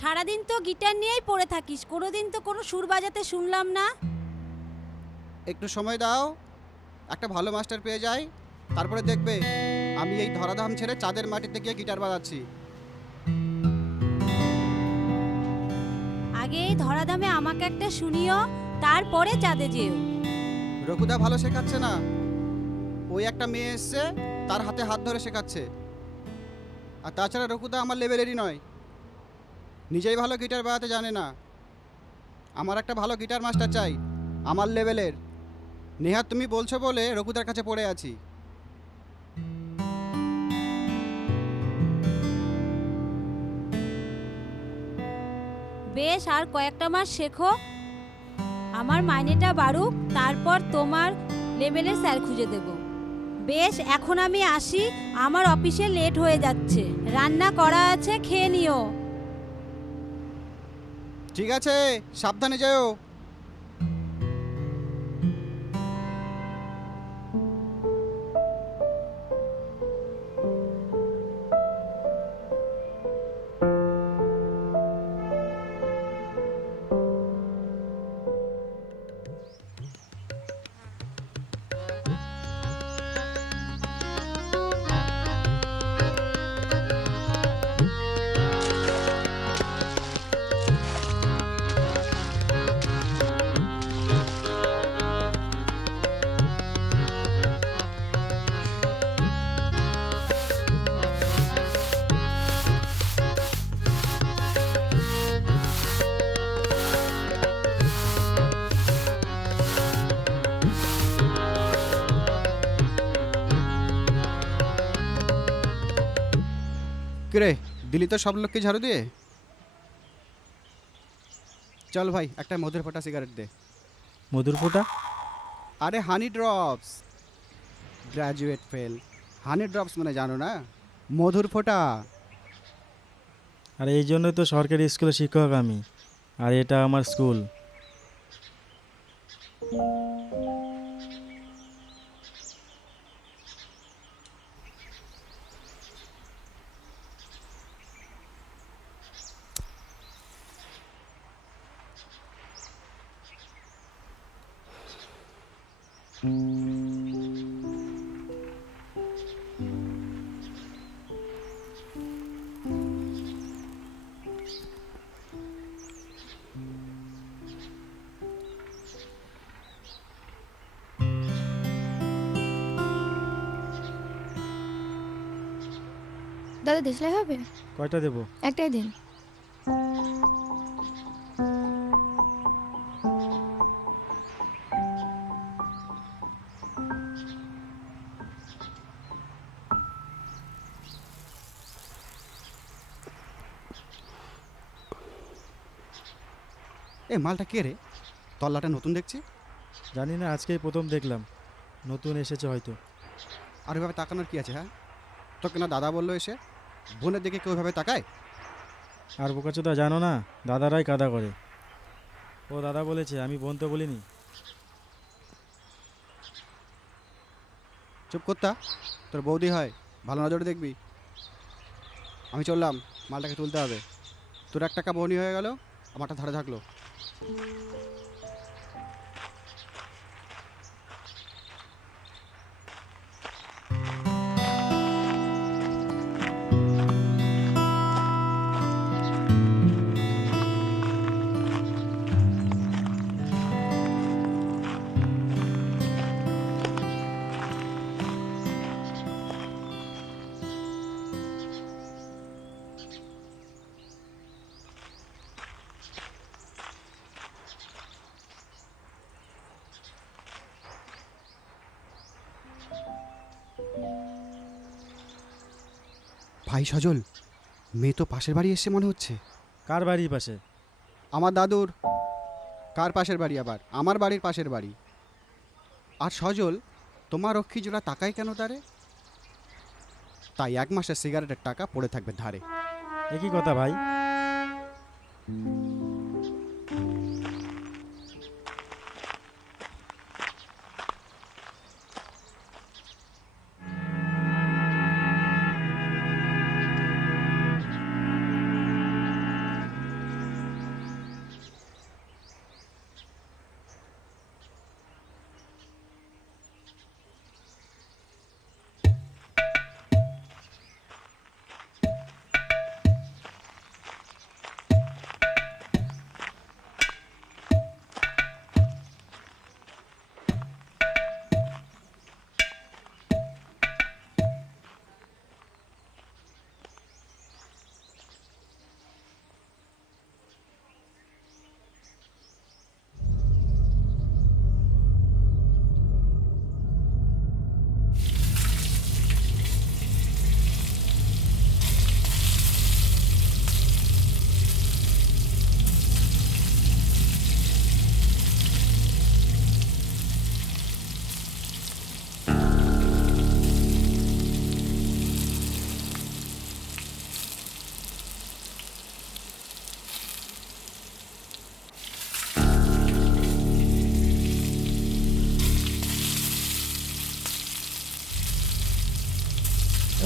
সারাদিন তো গিটার নিয়েই পড়ে থাকিস, কোনোদিন তো কোনো সুর বাজাতে শুনলাম না। একটু সময় দাও, একটা ভালো মাস্টার পেয়ে যাই, তারপরে দেখবে আমি এই ধরাধাম ছেড়ে চাঁদের মাটিতে গিয়ে গিটার বাজাচ্ছি। আগে এই ধরাধামে আমাকে একটা শুনিও, তারপরে চাঁদে যেও। রঘুদা ভালো শেখাচ্ছে না, ওই একটা মেয়ে এসছে, তার হাতে হাত ধরে শেখাচ্ছে। আর তাছাড়া রঘুদা আমার লেভেলেরই নয়, নিজেই ভালো গিটার বাজাতে জানে না। আমার একটা ভালো গিটার মাস্টার চাই, আমার লেভেলের। নেহা তুমি বলছো বলে রঘুদার কাছে পড়ে আছি। বেশ, আর কয়েকটা মাস শেখো, আমার মাইনেটা বাড়ুক, তারপর তোমার লেভেলের স্যার খুঁজে দেব। বেশ, এখন আমি আসি, আমার অফিসে লেট হয়ে যাচ্ছে, রান্না করা আছে, খেয়ে নিও। ঠিক আছে, সাবধানে যেও। কিরে, দিলি তো সব লোককে ঝাড়ু দিয়ে? চল ভাই, একটা মধুর ফোঁটা সিগারেট দে। মধুর ফোঁটা? আরে হানি ড্রপস, গ্র্যাজুয়েট ফেল। হানি ড্রপস মানে জানো না? মধুর ফোঁটা। আর এই জন্যই তো সরকারি স্কুলে শিক্ষক আমি, আর এটা আমার স্কুল। দাদা দেশলাই হবে? কয়টা দেবো? একটাই দিন। এ মালটা কে রে? তল্লাটা নতুন দেখছি। জানি না, আজকেই প্রথম দেখলাম, নতুন এসেছে হয়তো। আর ওইভাবে তাকানোর কি আছে? হ্যাঁ, তোকে না দাদা বললো এসে? বোনের দিকে কেউ ওইভাবে তাকায়? আর বোকাচোদা, জানো না, দাদারাই কাদা করে। ও দাদা বলেছে, আমি বোন তো বলিনি। চুপ করতা, তোর বৌদি হয়, ভালো নজরে দেখবি। আমি চললাম, মালটাকে তুলতে হবে। তোর এক টাকা বৌনি হয়ে গেল, আমারটা ধারে থাকলো। ভাই সজল, মেয়ে তো পাশের বাড়ি এসছে মনে হচ্ছে। কার বাড়ির পাশে? আমার দাদুর। কার পাশের বাড়ি আবার? আমার বাড়ির পাশের বাড়ি। আর সজল, তোমার রক্ষী জোড়া তাকায় কেন তারে? তাই 1 মাসের সিগারেটের টাকা পড়ে থাকবে ধারে। একই কথা ভাই।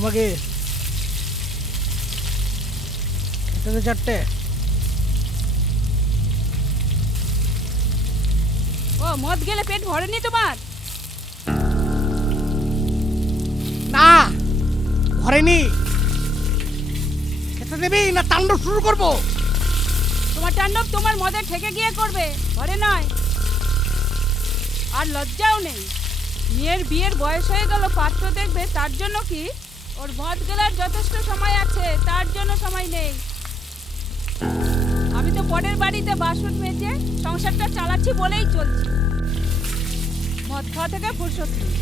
তোমাকে খেতে 4টে। ও মদ গেলে পেট ভরেনি তোমার? না ভরেনি। খেতে দেবি না তাণ্ডব শুরু করবো? তোমার তাণ্ডব তোমার মদে ঠেকে গিয়ে করবে, ঘরে নয়। আর লজ্জাও নেই। মেয়ের বিয়ের বয়স হয়ে গেল, পাত্র দেখবে, তার জন্য কি ওর মদ গেলার যথেষ্ট সময় আছে? তার জন্য সময় নেই। আমি তো পরের বাড়িতে বাসন মেজে সংসারটা চালাচ্ছি বলেই চলছি। মদ খাওয়া থেকে ফুরসত নেই।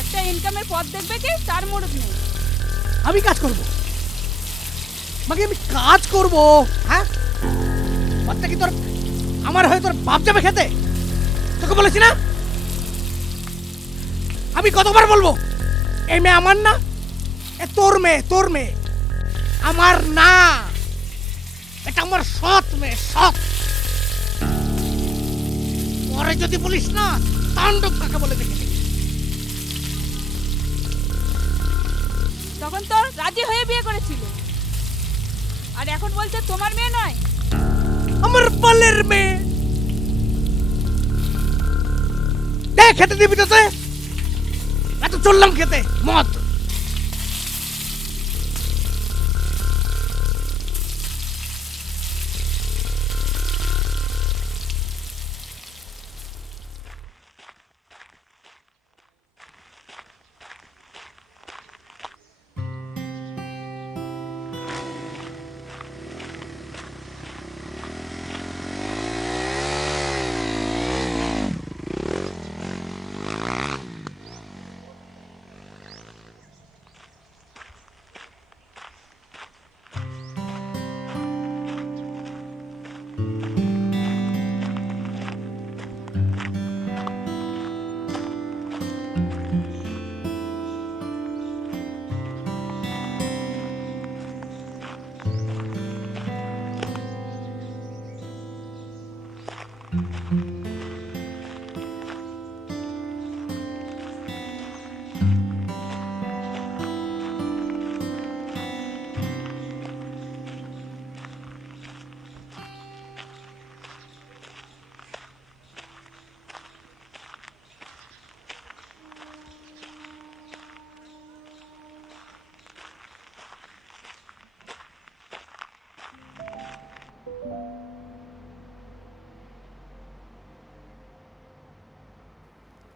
একটা ইনকামের পথ দেখবে কি, তার মুরুদ নেই। আমি কাজ করব, মাকে আমি কাজ করব। হ্যাঁ, বাচ্চা কি তোর আমার হয়ে তোর বাপ যাবে খেতে? তোকে বলেছি না? আমি কতবার বলবো এই মেয়ে আমার না? এ তোর মেয়ে, তোর মেয়ে, আমার না। এটা আমার সৎ মেয়ে, সৎ। পরে যদি বলিস না তাণ্ডব কাকে বলে দেখে নিবি। তখন তো রাজি হয়ে বিয়ে করেছিল, আর এখন বলছে তোমার মেয়ে নয়। আমার বলের মেয়ে। দেখ খেতে দিবি তো? এত চললাম খেতে মদ।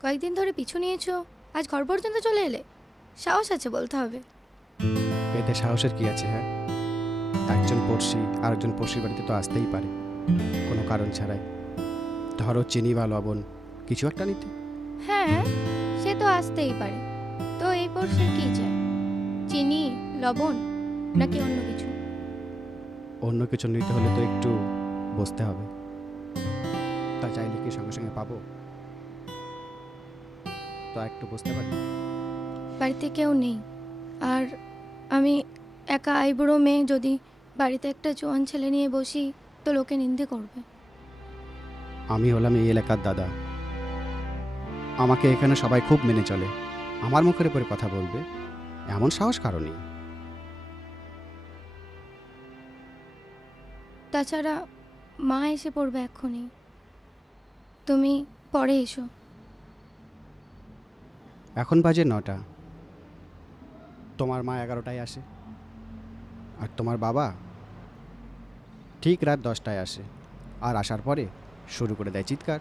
কয়েকদিন ধরে পিছু নিয়েছো, আজ ঘর পর্যন্ত চলে এলে। সাহস আছে বলতে হবে। এতে সাহসের কি আছে? হ্যাঁ, একজন পড়শি আরেকজন পড়শির বাড়িতে তো আসতেই পারে কোনো কারণ ছাড়াই। ধরো চিনি বা লবণ কিছু একটা নিতে। হ্যাঁ, সে তো আসতেই পারে। তো এই পড়শির কি চাই? চিনি, লবণ নাকি অন্য কিছু? অন্য কিছু নিতে হলে তো একটু বসতে হবে। তা চাইলে কি সঙ্গে সঙ্গে পাবো? তো একটু বসতে পারি। বাড়িতে কেউ নেই, আর আমি একা আইবুড়ো মেয়ে। যদি বাড়িতে একটা জোয়ান ছেলে নিয়ে বসি তো লোকে নিন্দে করবে। আমি হলাম এই এলাকার দাদা, আমাকে এখানে সবাই খুব মেনে চলে। আমার মুখের উপরে কথা বলবে এমন সাহস কারো নেই। তাছাড়া মা এসে পড়বে এক্ষুনি। তুমি পরে এসো। এখন বাজে 9টা, তোমার মা 11টায় আসে, আর তোমার বাবা ঠিক রাত 10টায় আসে। আর আসার পরে শুরু করে দেয় চিৎকার।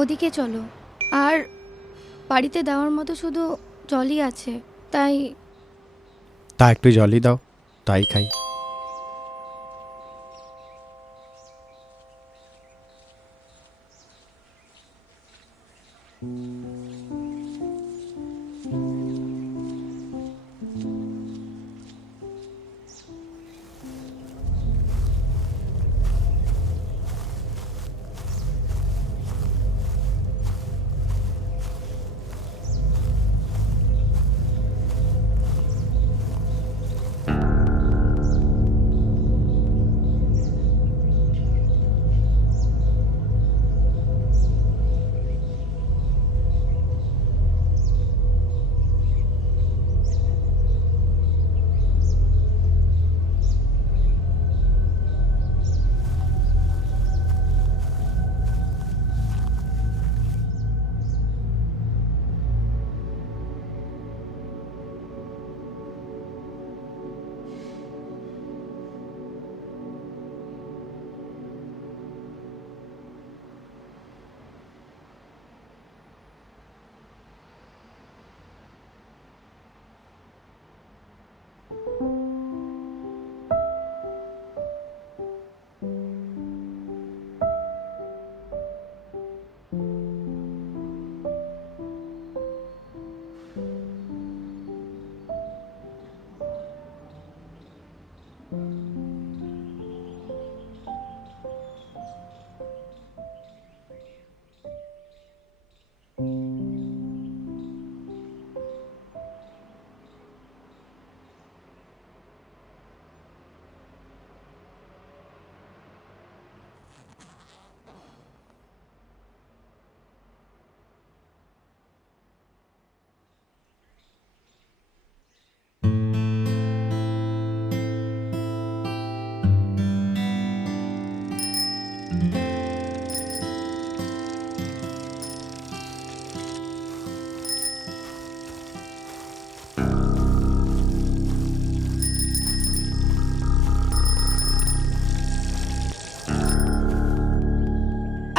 ওদিকে চলো। আর বাড়িতে দেওয়ার মতো শুধু জলই আছে, তাই তা একটু জলই দাও, তাই খাই।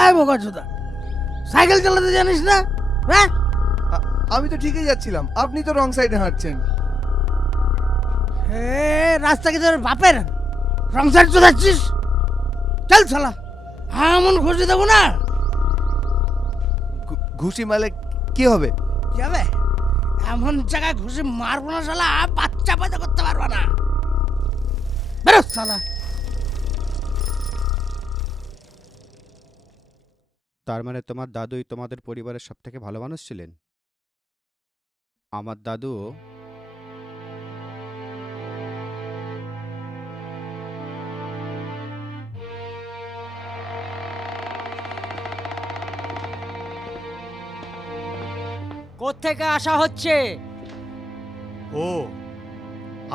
এই বোকাচোদা, সাইকেল চালাতে জানিস না? হ্যাঁ, আমি তো ঠিকই যাচ্ছিলাম, আপনি তো রং সাইডে হাঁটছেন। রাস্তা কি তোর বাপের? রং সাইড চলাচ্ছিস? চল শালা, এমন খুশি দেবো না। ঘুষি মারলে কি হবে? যাবে এমন জায়গায় ঘুষি মারবো না শালা, বাচ্চা পয়দা করতে পারবো না। বেরো শালা। তার মানে তোমার দাদুই তোমাদের পরিবারের সব থেকে ভালো মানুষ ছিলেন? আমার দাদুও কোত্থেকে আসা হচ্ছে? ও,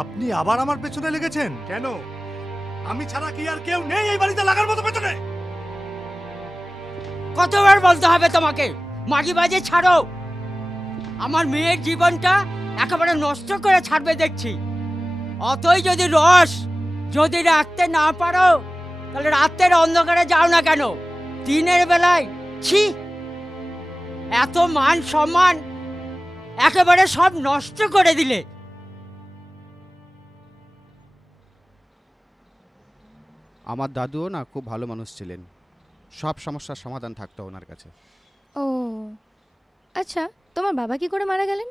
আপনি আবার আমার পেছনে লেগেছেন কেন? আমি ছাড়া কি আর কেউ নেই এই বাড়িতে লাগার মতো পেছনে? কতবার বলতে হবে তোমাকে? মাগিবাজি ছাড়ো। আমার মেয়ের জীবনটা একেবারে নষ্ট করে ছাড়বে দেখছি। অতই যদি রস যদি রাখতে না পারো, তাহলে রাতের অন্ধকারে যাও না কেন? দিনের বেলায় ছি, এত মান সম্মান একেবারে সব নষ্ট করে দিলে। আমার দাদুও না খুব ভালো মানুষ ছিলেন, সব সমস্যার সমাধান থাকতো ওনার কাছে। ও আচ্ছা, তোমার বাবা কি করে মারা গেলেন?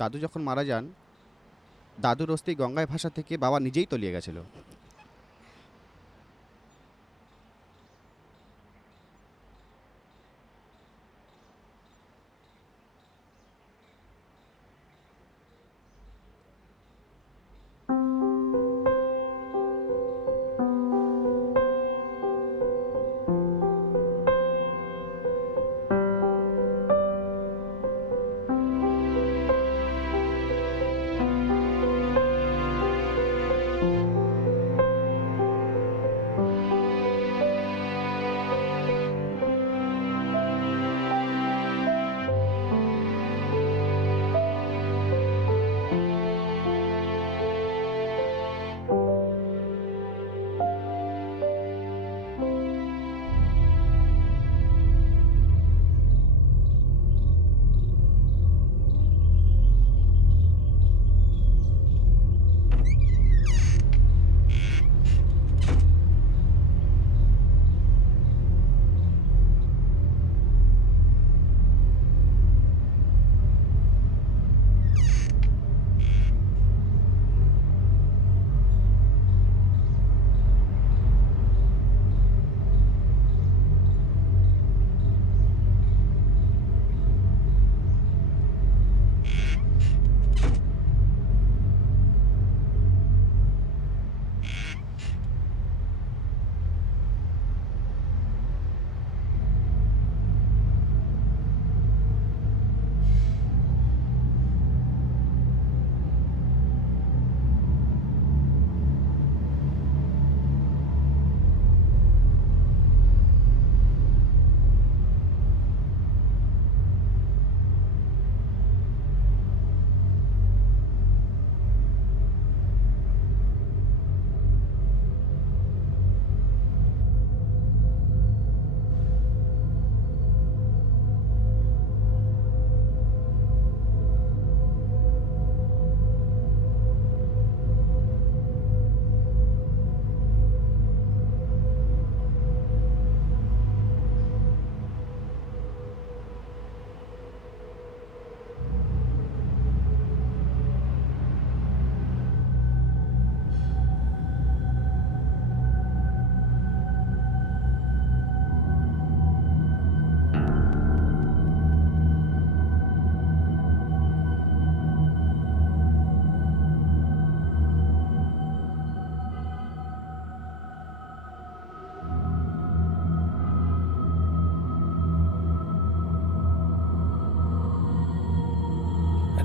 দাদু যখন মারা যান, দাদুর অস্থি গঙ্গায় ভাষা থেকে বাবা নিজেই তলিয়ে গেছিল।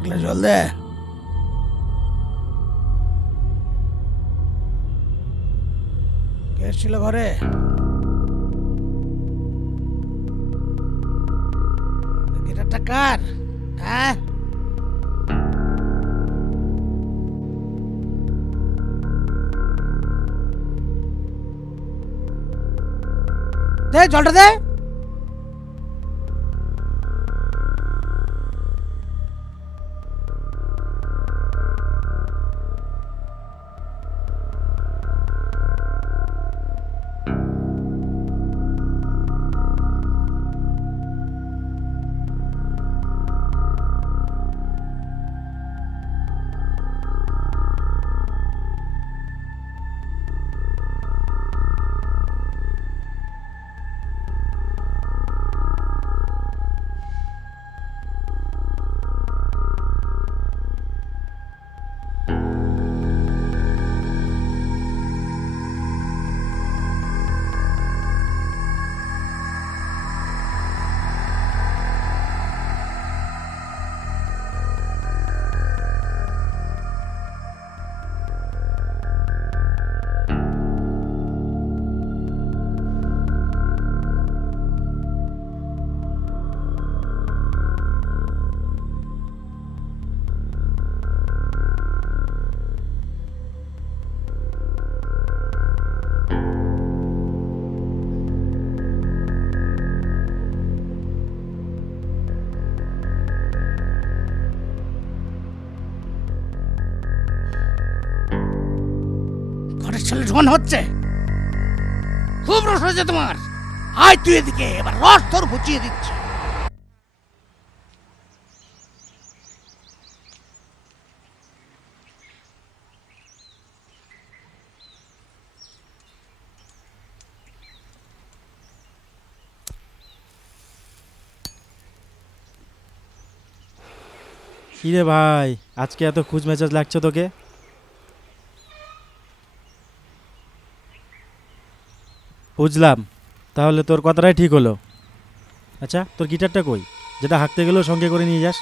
একলা জল দে। কে ছিল ঘরে? গিটারটা কার? হ্যাঁ, দে জলটা দে। ঘরের ছেলে ঢোন হচ্ছে, খুব রস হয়েছে তোমার। আয় তুই এদিকে, এবার রস তোর বুঝিয়ে দিচ্ছে। কিরে ভাই, আজকে এত খুঁজ মেজাজ লাগছে তোকে? বুঝলাম, তাহলে তোর কথাটাই ঠিক হলো। আচ্ছা, তোর গিটারটা কই, যেটা হাঁকতে গেলেও সঙ্গে করে নিয়ে যাস?